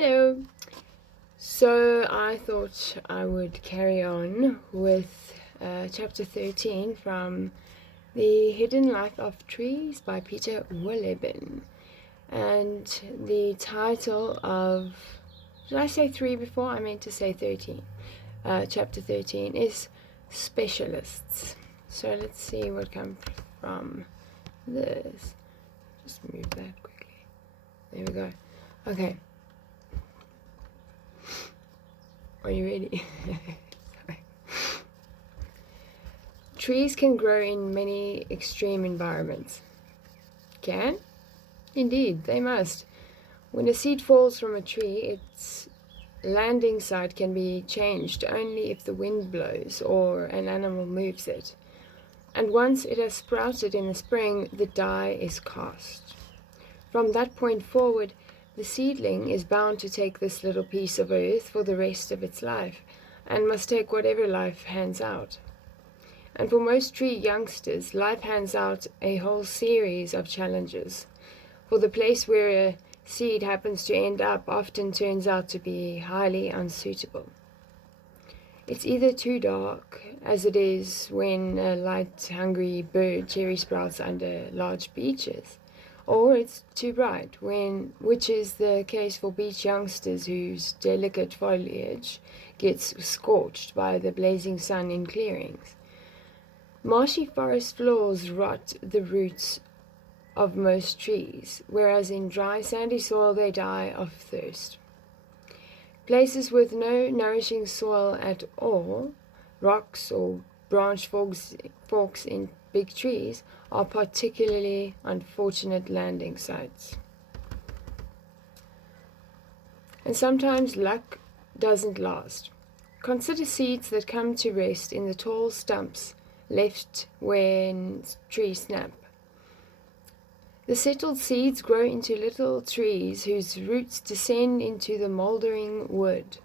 Hello. So I thought I would carry on with chapter 13 from The Hidden Life of Trees by Peter Wohlleben. And the title of, did I say 3 before? I meant to say 13. Chapter 13 is Specialists. So let's see what comes from this. Just move that quickly. There we go. Okay. Are you ready? Sorry. Trees can grow in many extreme environments. Can? Indeed, they must. When a seed falls from a tree, its landing site can be changed only if the wind blows or an animal moves it. And once it has sprouted in the spring, the die is cast. From that point forward, the seedling is bound to take this little piece of earth for the rest of its life, and must take whatever life hands out. And for most tree youngsters, life hands out a whole series of challenges. For the place where a seed happens to end up often turns out to be highly unsuitable. It's either too dark, as it is when a light-hungry bird cherry sprouts under large beeches, or it's too bright, which is the case for beech youngsters whose delicate foliage gets scorched by the blazing sun in clearings. Marshy forest floors rot the roots of most trees, whereas in dry, sandy soil they die of thirst. Places with no nourishing soil at all, rocks or branch forks in big trees, are particularly unfortunate landing sites. And sometimes luck doesn't last. Consider seeds that come to rest in the tall stumps left when trees snap. The settled seeds grow into little trees whose roots descend into the mouldering wood.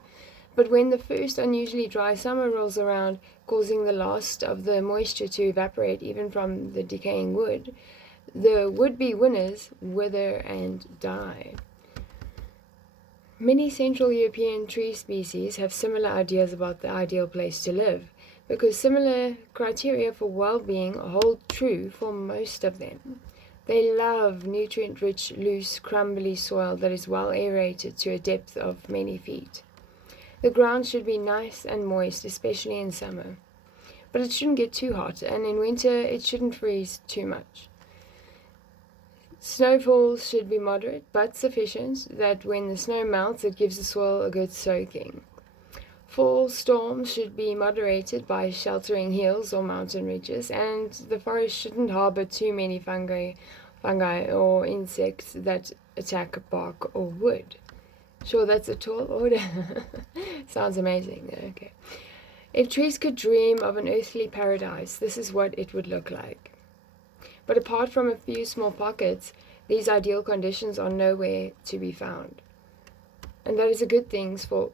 But when the first unusually dry summer rolls around, causing the last of the moisture to evaporate even from the decaying wood, the would-be winners wither and die. Many Central European tree species have similar ideas about the ideal place to live, because similar criteria for well-being hold true for most of them. They love nutrient-rich, loose, crumbly soil that is well aerated to a depth of many feet. The ground should be nice and moist, especially in summer. But it shouldn't get too hot, and in winter it shouldn't freeze too much. Snowfalls should be moderate, but sufficient that when the snow melts it gives the soil a good soaking. Fall storms should be moderated by sheltering hills or mountain ridges, and the forest shouldn't harbor too many fungi or insects that attack bark or wood. Sure, that's a tall order. Sounds amazing. Okay. If trees could dream of an earthly paradise, this is what it would look like. But apart from a few small pockets, these ideal conditions are nowhere to be found. And that is a good thing for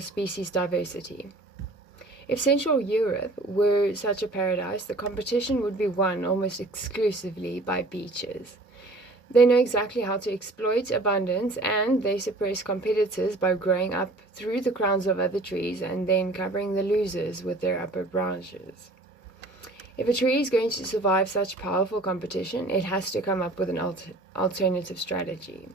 species diversity. If Central Europe were such a paradise, the competition would be won almost exclusively by beeches. They know exactly how to exploit abundance, and they suppress competitors by growing up through the crowns of other trees and then covering the losers with their upper branches. If a tree is going to survive such powerful competition, it has to come up with an alternative strategy.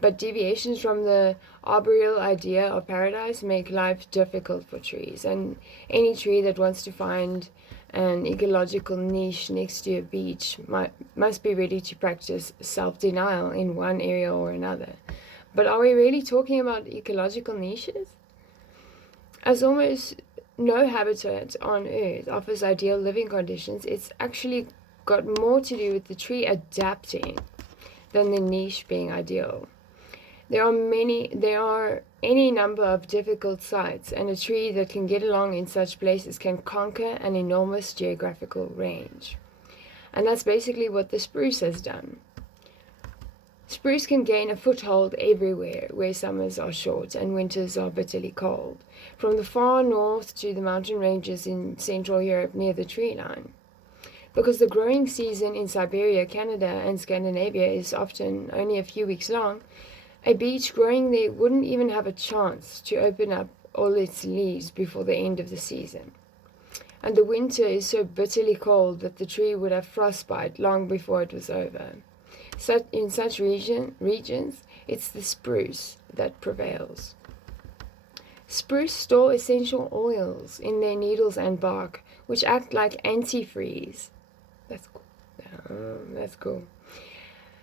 But deviations from the arboreal idea of paradise make life difficult for trees, and any tree that wants to find an ecological niche next to a beach must be ready to practice self-denial in one area or another. But are we really talking about ecological niches? As almost no habitat on Earth offers ideal living conditions, it's actually got more to do with the tree adapting than the niche being ideal. There are any number of difficult sites, and a tree that can get along in such places can conquer an enormous geographical range. And that's basically what the spruce has done. Spruce can gain a foothold everywhere where summers are short and winters are bitterly cold, from the far north to the mountain ranges in Central Europe near the tree line. Because the growing season in Siberia, Canada, and Scandinavia is often only a few weeks long, A beech growing there wouldn't even have a chance to open up all its leaves before the end of the season. And the winter is so bitterly cold that the tree would have frostbite long before it was over. In such regions, it's the spruce that prevails. Spruce store essential oils in their needles and bark, which act like antifreeze. That's cool. That's cool.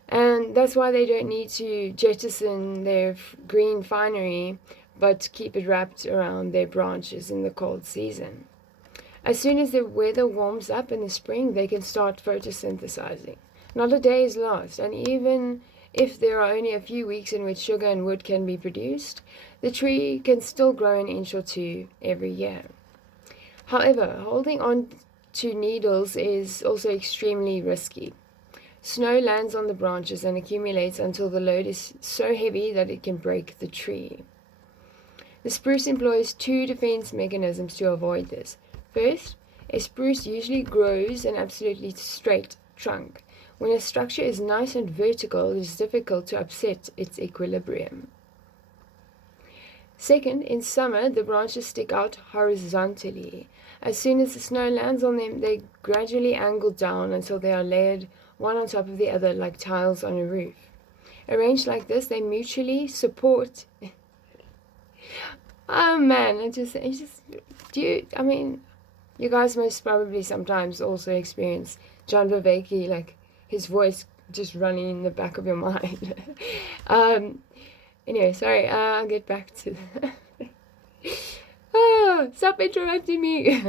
And that's why they don't need to jettison their green finery, but keep it wrapped around their branches in the cold season. As soon as the weather warms up in the spring, they can start photosynthesizing. Not a day is lost, and even if there are only a few weeks in which sugar and wood can be produced, the tree can still grow an inch or two every year. However, holding on to needles is also extremely risky. Snow lands on the branches and accumulates until the load is so heavy that it can break the tree. The spruce employs two defense mechanisms to avoid this. First, a spruce usually grows an absolutely straight trunk. When a structure is nice and vertical, it is difficult to upset its equilibrium. Second, in summer, the branches stick out horizontally. As soon as the snow lands on them, they gradually angle down until they are layered one on top of the other like tiles on a roof. Arranged like this, they mutually support. Oh man, you guys most probably sometimes also experience John Viveki, like his voice just running in the back of your mind. Anyway, sorry, I'll get back to stop interrupting me.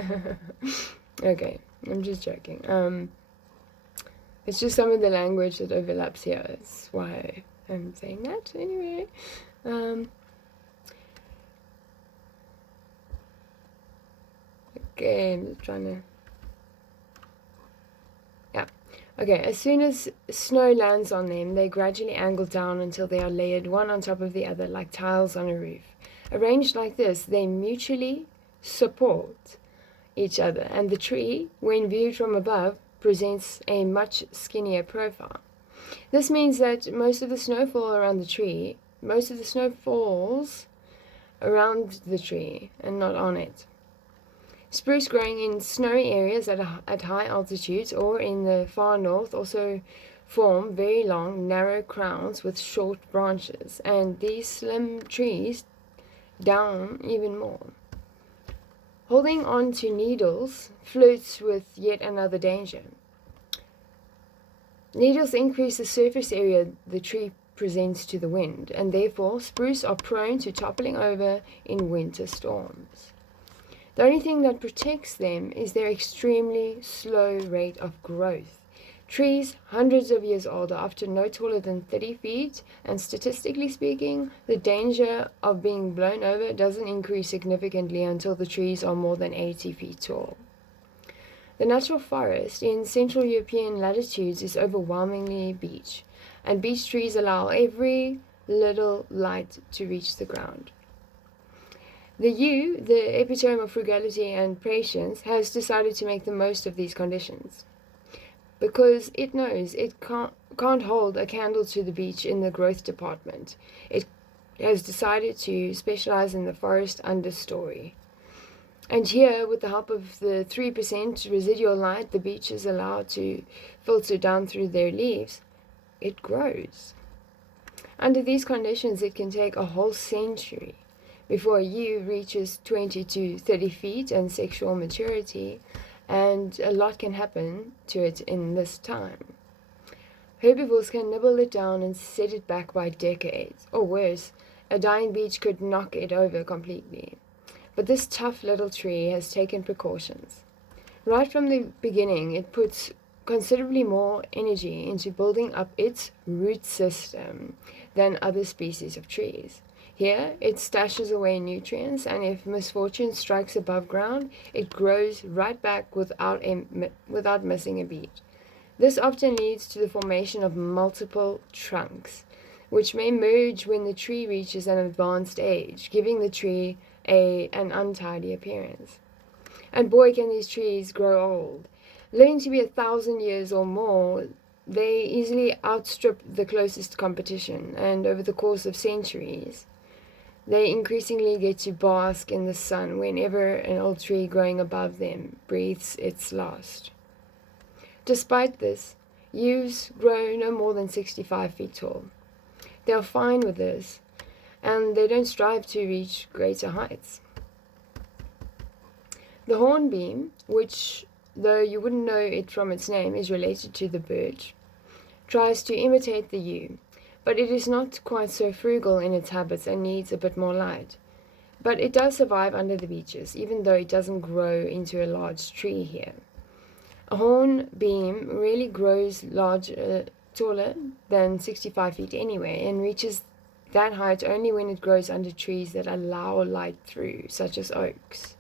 Okay, I'm just joking. It's just some of the language that overlaps here. That's why I'm saying that. Anyway, okay, I'm just trying to. Yeah. Okay, as soon as snow lands on them, they gradually angle down until they are layered one on top of the other like tiles on a roof. Arranged like this, they mutually support each other, and the tree, when viewed from above, presents a much skinnier profile. This means that most of the snow falls around the tree and not on it. Spruce growing in snowy areas at high altitudes or in the far north also form very long, narrow crowns with short branches, and these slim trees down even more. Holding on to needles flirts with yet another danger. Needles increase the surface area the tree presents to the wind, and therefore spruce are prone to toppling over in winter storms. The only thing that protects them is their extremely slow rate of growth. Trees hundreds of years old are often no taller than 30 feet, and statistically speaking, the danger of being blown over doesn't increase significantly until the trees are more than 80 feet tall. The natural forest in Central European latitudes is overwhelmingly beech, and beech trees allow every little light to reach the ground. The yew, the epitome of frugality and patience, has decided to make the most of these conditions, because it knows it can't hold a candle to the beech in the growth department. It has decided to specialize in the forest understory. And here, with the help of the 3% residual light the beech is allowed to filter down through their leaves, it grows. Under these conditions, it can take a whole century before a yew reaches 20 to 30 feet and sexual maturity, and a lot can happen to it in this time. Herbivores can nibble it down and set it back by decades, or worse, a dying beech could knock it over completely. But this tough little tree has taken precautions. Right from the beginning, it puts considerably more energy into building up its root system than other species of trees. Here, it stashes away nutrients, and if misfortune strikes above ground, it grows right back without missing a beat. This often leads to the formation of multiple trunks, which may merge when the tree reaches an advanced age, giving the tree an untidy appearance. And boy, can these trees grow old. Living to be 1,000 years or more, they easily outstrip the closest competition, and over the course of centuries, they increasingly get to bask in the sun whenever an old tree growing above them breathes its last. Despite this, yews grow no more than 65 feet tall. They are fine with this, and they don't strive to reach greater heights. The hornbeam, which, though you wouldn't know it from its name, is related to the birch, tries to imitate the yew, but it is not quite so frugal in its habits and needs a bit more light. But it does survive under the beeches, even though it doesn't grow into a large tree here. A hornbeam really grows taller than 65 feet anyway, and reaches that height only when it grows under trees that allow light through, such as oaks.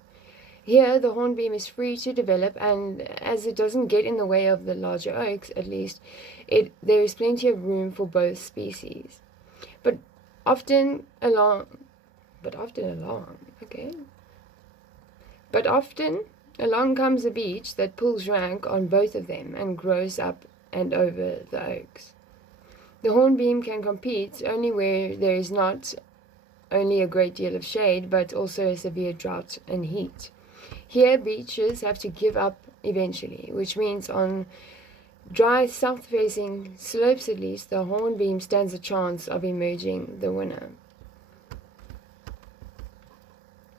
Here, the hornbeam is free to develop, and as it doesn't get in the way of the larger oaks, at least, there is plenty of room for both species. But often along, okay. But often along comes a beech that pulls rank on both of them and grows up and over the oaks. The hornbeam can compete only where there is not only a great deal of shade, but also a severe drought and heat. Here, beeches have to give up eventually, which means on dry south-facing slopes at least, the hornbeam stands a chance of emerging the winner.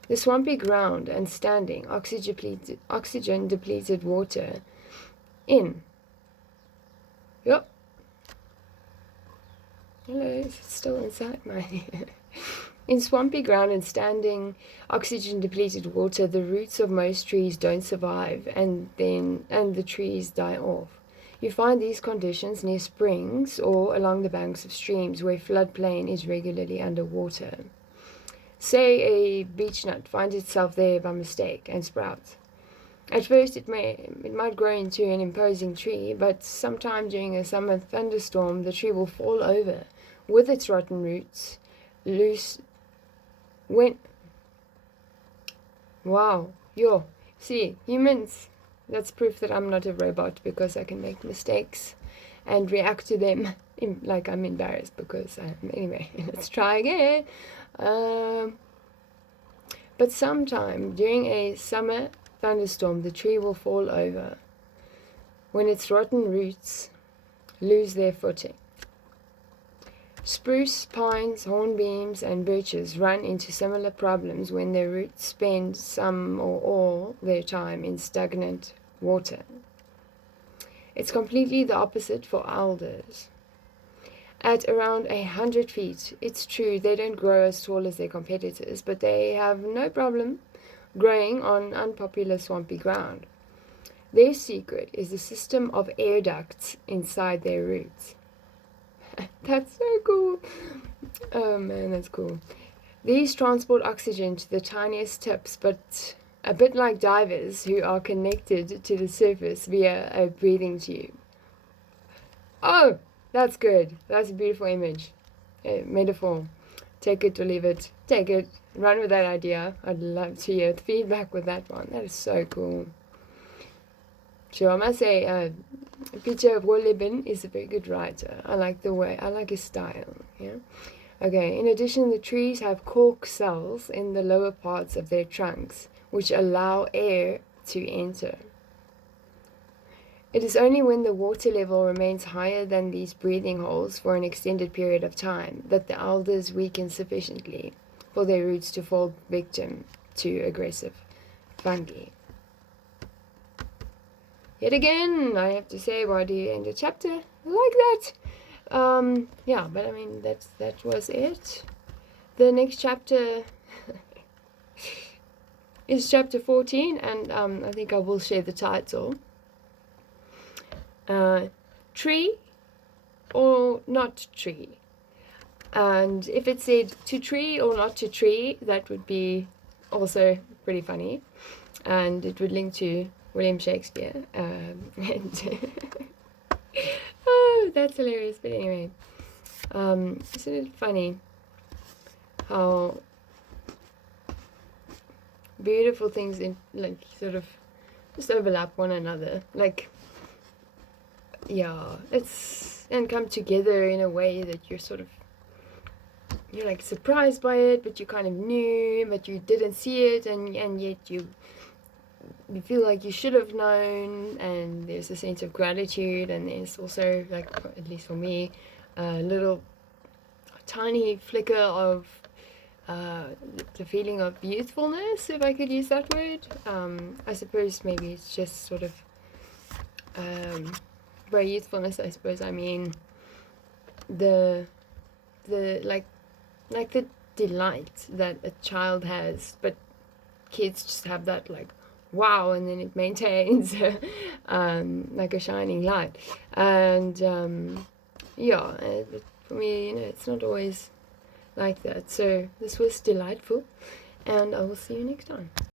The swampy ground and standing oxygen-depleted water in. Yep. Hello, it's still inside my... In swampy ground and standing oxygen-depleted water, the roots of most trees don't survive, and the trees die off. You find these conditions near springs or along the banks of streams where floodplain is regularly underwater. Say a beechnut finds itself there by mistake and sprouts. At first it might grow into an imposing tree, but sometime during a summer thunderstorm the tree will fall over with its rotten roots loose. See, humans, that's proof that I'm not a robot, because I can make mistakes and react to them like I'm embarrassed because anyway, let's try again. But sometime during a summer thunderstorm, the tree will fall over when its rotten roots lose their footing. Spruce, pines, hornbeams, and birches run into similar problems when their roots spend some or all their time in stagnant water. It's completely the opposite for alders. At around 100 feet, it's true they don't grow as tall as their competitors, but they have no problem growing on unpopular swampy ground. Their secret is a system of air ducts inside their roots. That's so cool. Oh man, that's cool. These transport oxygen to the tiniest tips, but a bit like divers who are connected to the surface via a breathing tube. Oh, that's good. That's a beautiful image. Metaphor. Take it or leave it. Take it. Run with that idea. I'd love to hear the feedback with that one. That is so cool. So I must say, Peter Wohlleben is a very good writer. I like his style. Yeah. Okay. In addition, the trees have cork cells in the lower parts of their trunks, which allow air to enter. It is only when the water level remains higher than these breathing holes for an extended period of time that the alders weaken sufficiently for their roots to fall victim to aggressive fungi. Yet again, I have to say, why do you end a chapter like that? Yeah, but I mean, that was it. The next chapter is chapter 14, and I think I will share the title. Tree or not tree. And if it said to tree or not to tree, that would be also pretty funny. And it would link to William Shakespeare. Oh, that's hilarious. But anyway, isn't it funny how beautiful things sort of just overlap one another? Like, yeah, it's and come together in a way that you're like surprised by it, but you kind of knew, but you didn't see it, and yet you feel like you should have known, and there's a sense of gratitude, and there's also, like, at least for me, a little tiny flicker of the feeling of youthfulness, if I could use that word. I suppose maybe it's just sort of, by youthfulness, I suppose I mean the like the delight that a child has, but kids just have that, like, wow, and then it maintains like a shining light. And yeah, but for me, it's not always like that. So this was delightful, and I will see you next time.